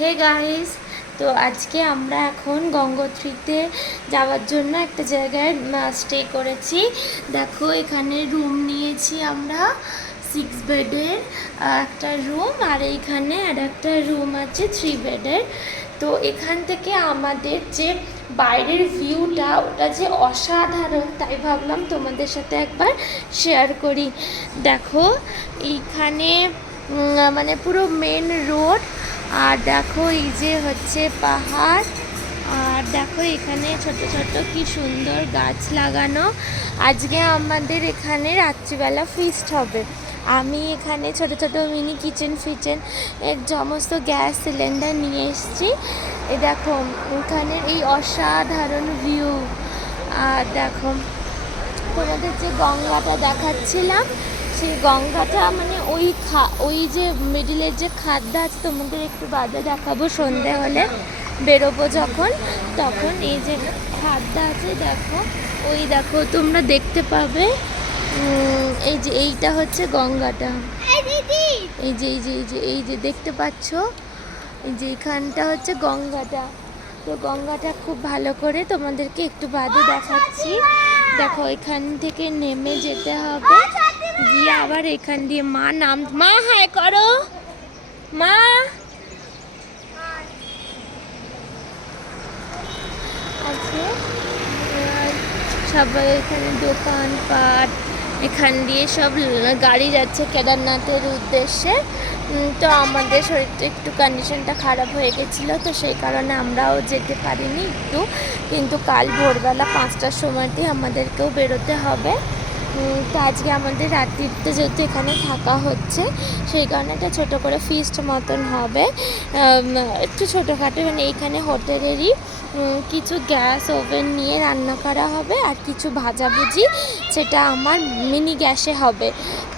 Hey guys, তো আজকে আমরা এখন গঙ্গোত্রীতে যাওয়ার জন্য একটা জায়গায় স্টে করেছি। দেখো এখানে রুম নিয়েছি আমরা 6 বেডের একটা রুম, আর এইখানে আর একটা রুম আছে 3 বেডের। তো এখান থেকে আমাদের যে বাইরের ভিউটা ওটা যে অসাধারণ, তাই ভাবলাম তোমাদের সাথে একবার শেয়ার করি। দেখো এইখানে মানে পুরো মেন রোড, আর দেখো এই যে হচ্ছে পাহাড়, আর দেখো এখানে ছোট ছোট কি সুন্দর গাছ লাগানো। আজকে আমাদের এখানে রাত্রিবেলা ফিস্ট হবে। আমি এখানে ছোট ছোট মিনি কিচেন ফিচেন এর সমস্ত গ্যাস সিলিন্ডার নিয়ে এসেছি। এ দেখো এখানে এই অসাধারণ ভিউ। আর দেখো তোমাদের যে গঙ্গাটা দেখাচ্ছিলাম, সেই গঙ্গাটা মানে ওই যে মিডিলের যে খাদ্যা আছে, তোমাদের একটু বাদে দেখাবো সন্ধে হলে বেরোবো যখন, তখন এই যে খাদ্যা আছে দেখো, ওই দেখো তোমরা দেখতে পাবে। এই যে এইটা হচ্ছে গঙ্গাটা, এই যে এই যে এই যে এই যে দেখতে পাচ্ছ, এই যে এইখানটা হচ্ছে গঙ্গাটা। তো গঙ্গাটা খুব ভালো করে তোমাদেরকে একটু বাদে দেখাচ্ছি। দেখো এখান থেকে নেমে যেতে হবে, গিয়ে আবার এখান দিয়ে মা হাই করো, মা আছে। সবাই এখানে দোকানপাট, এখান দিয়ে সব গাড়ি যাচ্ছে কেদারনাথের উদ্দেশ্যে। তো আমাদের শরীরটা একটু কন্ডিশনটা খারাপ হয়ে গেছিলো, তো সেই কারণে আমরাও যেতে পারিনি একটু। কিন্তু কাল ভোরবেলা 5টার সময়তেই আমাদেরকেও বেরোতে হবে। তো আজকে আমাদের রাত্রিতে যেহেতু এখানে থাকা হচ্ছে, সেই কারণে একটা ছোটো করে ফিস্ট মতন হবে, একটু ছোটোখাটো। মানে এইখানে হোটেলেরই কিছু গ্যাস ওভেন নিয়ে রান্না করা হবে, আর কিছু ভাজাভুজি সেটা আমার মিনি গ্যাসে হবে।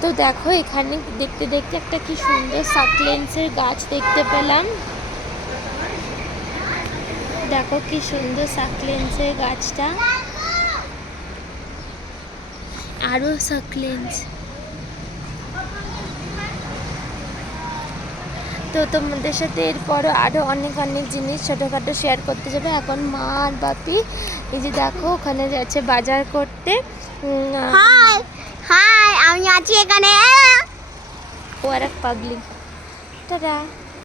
তো দেখো এখানে দেখতে দেখতে একটা কি সুন্দর সাকলেন্সের গাছ দেখতে পেলাম। দেখো কি সুন্দর সাকলেন্সের গাছটা, আরও সাকলেন্স। তো তোমাদের সাথে এরপরও আরও অনেক অনেক জিনিস ছোটোখাটো শেয়ার করতে যাবে। এখন মা আর বাপি এই যে দেখো ওখানে যাচ্ছে বাজার করতে। হাই হাই, আমি আছি এখানে। ও আর এক পাগলি। টাটা।